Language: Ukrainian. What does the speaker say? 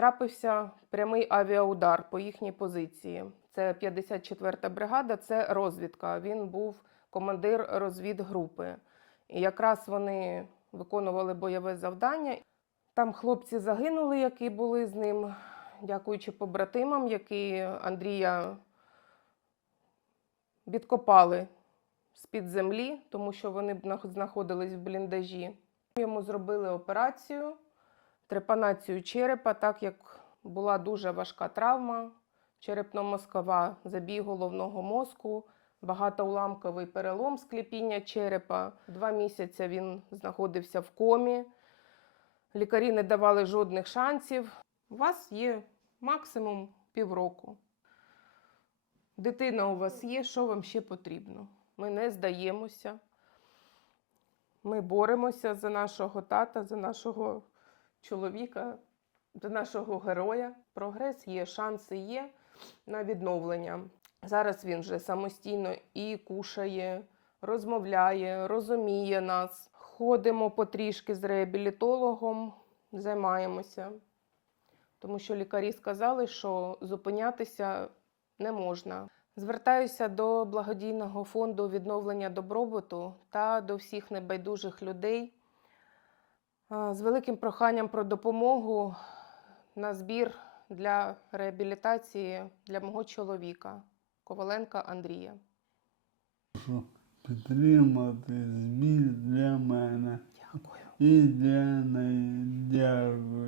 трапився прямий авіаудар по їхній позиції. Це 54-та бригада, це розвідка. Він був командир розвідгрупи. І якраз вони виконували бойове завдання. Там хлопці загинули, які були з ним, дякуючи побратимам, які Андрія відкопали з-під землі, тому що вони знаходились в бліндажі. Йому зробили операцію, трепанацію черепа, так як була дуже важка травма, черепно-мозкова, забій головного мозку, багатоуламковий перелом склепіння черепа. Два місяці він знаходився в комі. Лікарі не давали жодних шансів. У вас є максимум півроку. Дитина у вас є, що вам ще потрібно? Ми не здаємося. Ми боремося за нашого тата, за нашого чоловіка, за нашого героя. Прогрес є, шанси є на відновлення. Зараз він вже самостійно і кушає, розмовляє, розуміє нас. Ходимо потрішки з реабілітологом, займаємося. Тому що лікарі сказали, що зупинятися не можна. Звертаюся до благодійного фонду відновлення добробуту та до всіх небайдужих людей з великим проханням про допомогу на збір для реабілітації для мого чоловіка Коваленка Андрія. Прошу підтримати збір для мене Дякую. і для неї. Дякую.